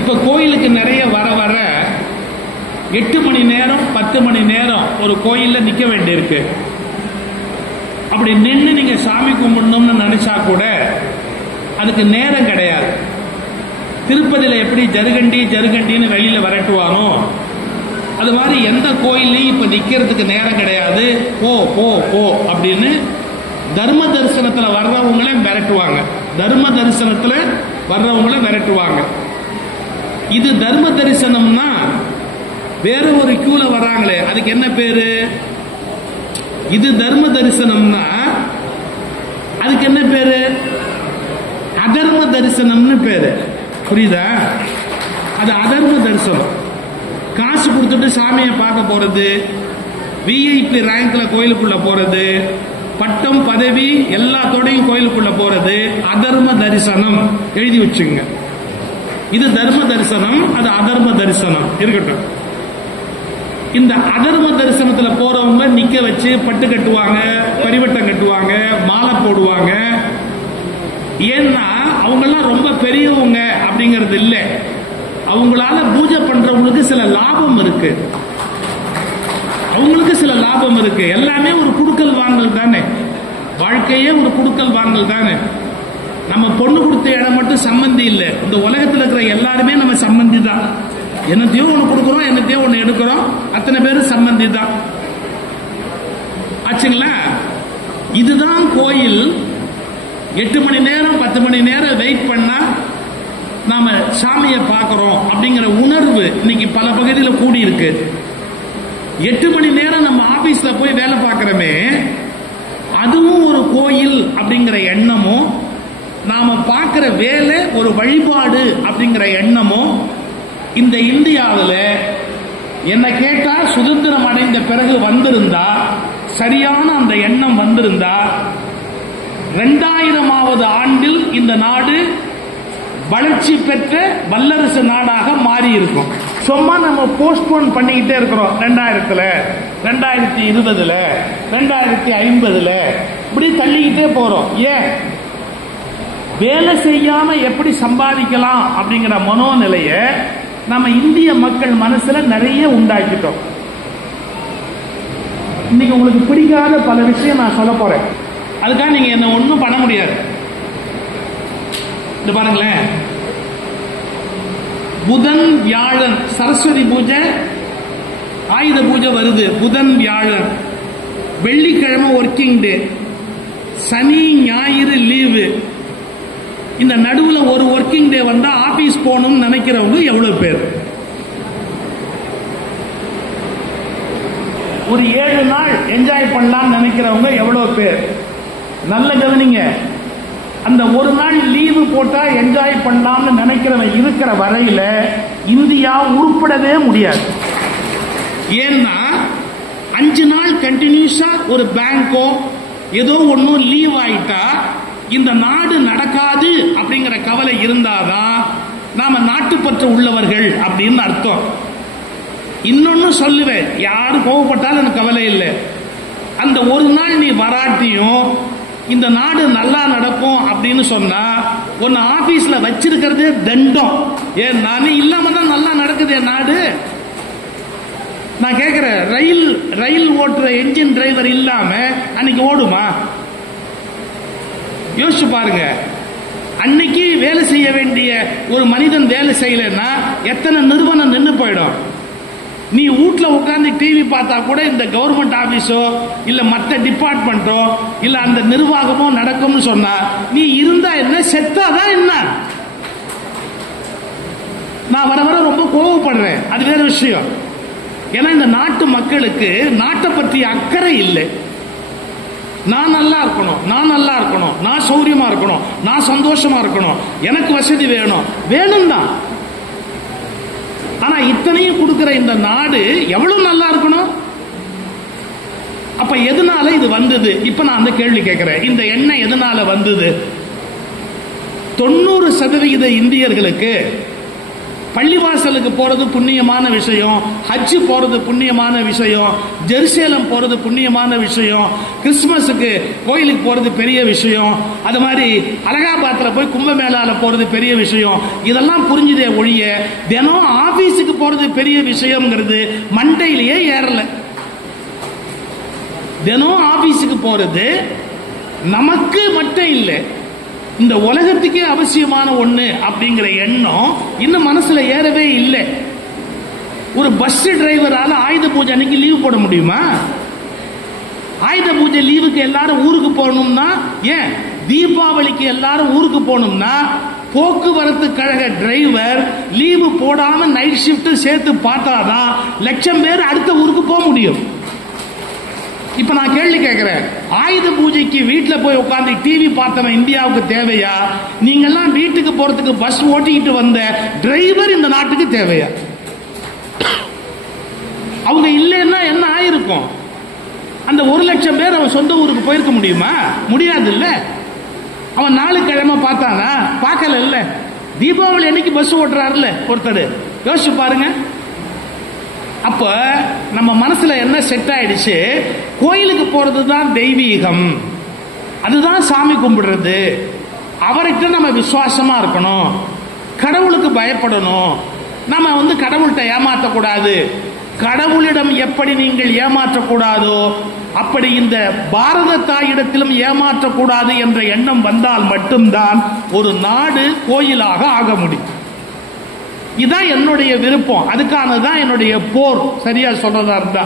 இப்ப கோயிலுக்கு நிறைய வர வர 8 மணி நேரம் 10 மணி நேரம் ஒரு கோயில்ல நிக்க வேண்டியிருக்கு. அப்படி நின்று நீங்க சாமி கும்பிடணும்னு நினைச்சா கூட அதுக்கு நேரம் கிடையாது. திருப்பதியில எப்படி ஜருகண்டின்னு வெளியில விரட்டுவானோ அது மாதிரி எந்த கோயிலையும் இப்ப நிக்கிறதுக்கு நேரம் கிடையாது. போ போ போ அப்படின்னு தர்ம தரிசனத்துல வர்றவங்கள விரட்டுவாங்க. தர்ம தரிசனத்துல வர்றவங்கள விரட்டுவாங்க. இது தர்ம தரிசனம்னா வேற ஒரு கியூல வர்றாங்களே அதுக்கு என்ன பேரு? இது தர்ம தரிசனம்னா அதுக்கு என்ன பேரு? அதர்ம தரிசனம்னு பேரு. புரியுதா? அது அதர்ம தரிசனம். காசு கொடுத்துட்டு சாமியை பார்க்க போறது, விஐபி ரேங்க்ல கோயிலுக்குள்ள போறது, பட்டம் பதவி எல்லாத்தோடையும் கோயிலுக்குள்ள போறது அதர்ம தரிசனம். எழுதி வச்சுங்க. இது தர்ம தரிசனம், அது அதர்ம தரிசனம். இருக்கட்டும். இந்த அதர்ம தரிசனத்துல போறவங்க நிக்க வச்சு பட்டு கட்டுவாங்க, பரிவட்டம் கட்டுவாங்க, மாலை போடுவாங்க. ஏன்னா அவங்க எல்லாம் ரொம்ப பெரியவங்க அப்படிங்கறது இல்ல. அவங்களால பூஜை பண்றவங்களுக்கு சில லாபம் இருக்கு. அவங்களுக்கு சில லாபம் இருக்கு. எல்லாமே ஒரு குடுக்கல் வாங்கல் தானே. வாழ்க்கையே ஒரு குடுக்கல் வாங்கல் தானே. நம்ம பொண்ணு கொடுத்த இடம் மட்டும் சம்பந்தி இல்லை. இந்த உலகத்தில் இருக்கிற எல்லாருமே நம்ம சம்பந்தி தான். என்னத்தையோ ஒண்ணு கொடுக்கிறோம், என்னத்தையோ ஒண்ணு எடுக்கிறோம். அத்தனை பேரும் சம்பந்தி தான். ஆச்சுங்களா? இதுதான் கோயில். 8 மணி நேரம் 10 மணி நேரம் வெயிட் பண்ணா நாம சாமியை பார்க்கிறோம் அப்படிங்கிற உணர்வு இன்னைக்கு பல பகுதியில் கூடி இருக்கு. 8 மணி நேரம் நம்ம ஆபீஸ்ல போய் வேலை பார்க்கிறோமே, அதுவும் ஒரு கோயில் அப்படிங்கிற எண்ணமும், நாம பார்க்கிற வேலை ஒரு வழிபாடு அப்படிங்கிற எண்ணமும் இந்த இந்தியாவில் என்ன கேட்டா சுதந்திரம் அடைந்த பிறகு வந்திருந்தா, சரியான அந்த எண்ணம் வந்திருந்தா 2000வது ஆண்டில் இந்த நாடு வளர்ச்சி பெற்ற வல்லரசு நாடாக மாறி இருக்கும். சும்மா நம்ம போஸ்ட்போன் பண்ணிக்கிட்டே இருக்கிறோம். 2000ல 2020ல 2050ல இப்படி தள்ளிக்கிட்டே போறோம். ஏன்? வேலை செய்யாம எப்படி சம்பாதிக்கலாம் அப்படிங்கிற மனோநிலைய நம்ம இந்திய மக்கள் மனசுல நிறைய உண்டாக்கிட்டோம். இன்னைக்கு உங்களுக்கு பிடிக்காத பல விஷயம் நான் சொல்ல போறேன். அதுக்காக நீங்க என்ன ஒன்றும் பண்ண முடியாது. இது பாருங்களேன், புதன் வியாழன் சரஸ்வதி பூஜை, ஆயுத பூஜை வருது. புதன் வியாழன், வெள்ளிக்கிழமை ஒர்க்கிங் டே, சனி ஞாயிறு லீவு. இந்த நடுவுல ஒரு ஒர்க்கிங் டே வந்தா ஆபீஸ் போகணும்னு நினைக்கிறவங்க எவ்வளவு பேர்? ஒரு 7 நாள் என்ஜாய் பண்ணலாம் நினைக்கிறவங்க எவ்வளவு பேர்? நல்ல கவனிங்க. அந்த ஒரு நாள் லீவு போட்டா என்ஜாய் பண்ணலாம்னு நினைக்கிறவன் இருக்கிற வரையில இந்தியா உருப்படவே முடியாது. ஏன்னா 5 நாள் கண்டினியூஸா ஒரு பேங்கோ ஏதோ ஒன்னும் லீவ் ஆயிட்டா இந்த நாடு நடக்காது அப்படிங்கிற கவலை இருந்தாதான் நாம நாட்டுப்பற்று உள்ளவர்கள் அப்படின்னு அர்த்தம். இன்னொன்னு சொல்லுவேன், யாரு கோவப்பட்டாலும் எனக்கு கவலை இல்லை. அந்த ஒரு நாள் நீ வராட்டியும் இந்த நாடு நல்லா நடக்கும் அப்படின்னு சொன்னா உன்னை ஆபீஸ்ல வச்சிருக்கிறதே தண்டம். ஏன் நானே இல்லாம தான் நல்லா நடக்குது என் நாடு. நான் கேட்கிறேன், ரயில் ஓட்டுற என்ஜின் டிரைவர் இல்லாம அன்னைக்கு ஓடுமா? யோசிச்சு பாருங்க. அன்னைக்கு வேலை செய்ய வேண்டிய ஒரு மனிதன் வேலை செய்யலன்னா எத்தனை நிறுவனம் நின்று போயிடும். நீ வீட்டுல உட்கார்ந்து டிவி பார்த்தா கூட இந்த கவர்மெண்ட் ஆபீஸோ இல்ல மற்ற டிபார்ட்மெண்டோ இல்ல அந்த நிர்வாகமோ நடக்கும்னு சொன்னா நீ இருந்தா என்ன, செத்தாதான் என்ன? நான் வர வர ரொம்ப கோவப்படுறேன். அது வேற விஷயம். ஏன்னா இந்த நாட்டு மக்களுக்கு நாட்டை பற்றி அக்கறை இல்லை. நான் நல்லா இருக்கணும், நான் நல்லா இருக்கணும், நான் சௌரியமா இருக்கணும், நான் சந்தோஷமா இருக்கணும், எனக்கு வசதி வேணும் தான். ஆனா இத்தனையும் கொடுக்கிற இந்த நாடு எவ்வளவு நல்லா இருக்கணும். அப்ப எதனால இது வந்தது? இப்ப நான் அந்த கேள்வி கேட்கிறேன். இந்த எண்ணம் எதனால வந்தது? 90% இந்தியர்களுக்கு பள்ளிவாசலுக்கு போறது புண்ணியமான விஷயம், ஹஜ் போறது புண்ணியமான விஷயம், ஜெருசலேம் போறது புண்ணியமான விஷயம், கிறிஸ்துமஸுக்கு கோயிலுக்கு போறது பெரிய விஷயம், அது மாதிரி அலகாபாத்ல போய் கும்பமேளால போறது பெரிய விஷயம். இதெல்லாம் புரிஞ்சுதே ஒழிய தினம் ஆபீஸுக்கு போறது பெரிய விஷயம்ங்கிறது மண்டையிலேயே ஏறல. தினம் ஆபீஸுக்கு போறது நமக்கு மட்டும் இல்லை, இந்த உலகத்துக்கே அவசியமான ஒண்ணு அப்படிங்கிற எண்ணம் இன்னும் மனசுல ஏறவே இல்லை. ஒரு பஸ் டிரைவரால ஆயுத பூஜை அன்னைக்கு லீவ் போட முடியுமா? ஆயுத பூஜை லீவுக்கு எல்லாரும் ஊருக்கு போகணும்னா, ஏன் தீபாவளிக்கு எல்லாரும் ஊருக்கு போகணும்னா போக்குவரத்து கழக டிரைவர் லீவு போடாம நைட் ஷிப்ட் சேர்த்து பார்த்தாதான் லட்சம் பேர் அடுத்த ஊருக்கு போக முடியும். இப்ப நான் கேள்வி கேட்கிறேன், ஆயுத பூஜைக்கு வீட்டுல போய் உட்கார்ந்து டிவி பார்த்தவன் இந்தியாவுக்கு தேவையா? நீங்க எல்லாம் வீட்டுக்கு போறதுக்கு பஸ் ஓட்டிக்கிட்டு வந்த டிரைவர் இந்த நாட்டுக்கு தேவையா? அவங்க இல்லைன்னா என்ன ஆயிருக்கும்? அந்த 1,00,000 பேர் அவன் சொந்த ஊருக்கு போயிருக்க முடியுமா? முடியாது இல்ல. அவன் 4 கிழமை பார்த்தானா? பார்க்கல இல்ல. தீபாவளி அன்னைக்கு பஸ் ஓட்டுறாருல ஒருத்தர், யோசிச்சு பாருங்க. அப்ப நம்ம மனசுல என்ன செட் ஆயிடுச்சு? கோயிலுக்கு போறதுதான் தெய்வீகம், அதுதான் சாமி கும்பிடுறது, அவர்கிட்ட நம்ம விசுவாசமா இருக்கணும், கடவுளுக்கு பயப்படணும், நம்ம கடவுள்கிட்ட ஏமாற்றக்கூடாது. கடவுளிடம் எப்படி நீங்கள் ஏமாற்றக்கூடாதோ அப்படி இந்த பாரத தாயிடத்திலும் ஏமாற்றக்கூடாது என்ற எண்ணம் வந்தால் மட்டும்தான் ஒரு நாடு கோயிலாக ஆக முடியும். இதுதான் என்னுடைய விருப்பம், அதுக்கானதான் என்னுடைய போர். சரியா சொல்றதா இருந்தா